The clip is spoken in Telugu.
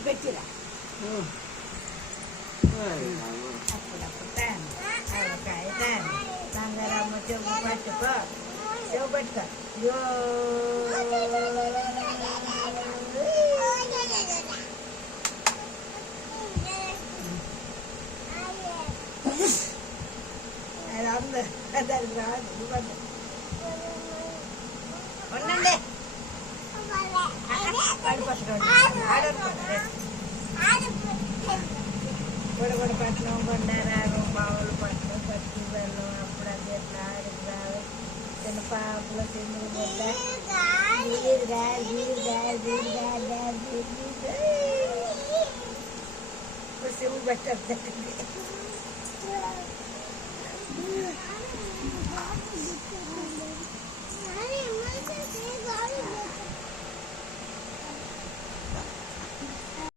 పెట్టిరా అప్పుడప్పుడు తాను అవకాయ తాను బంగారమ్మ చెవు పట్టుకో చెవు పట్టుకో అది అందరు దానికి రాదు ఉండండి గొడగొడ పట్నం బండారాగం బావులు పట్నం పచ్చి బెల్లం అప్పుడు అది ఎట్లా ఆడికి రావు చిన్న పాపల తిండి ముద్ద చెవు పెట్టద్దు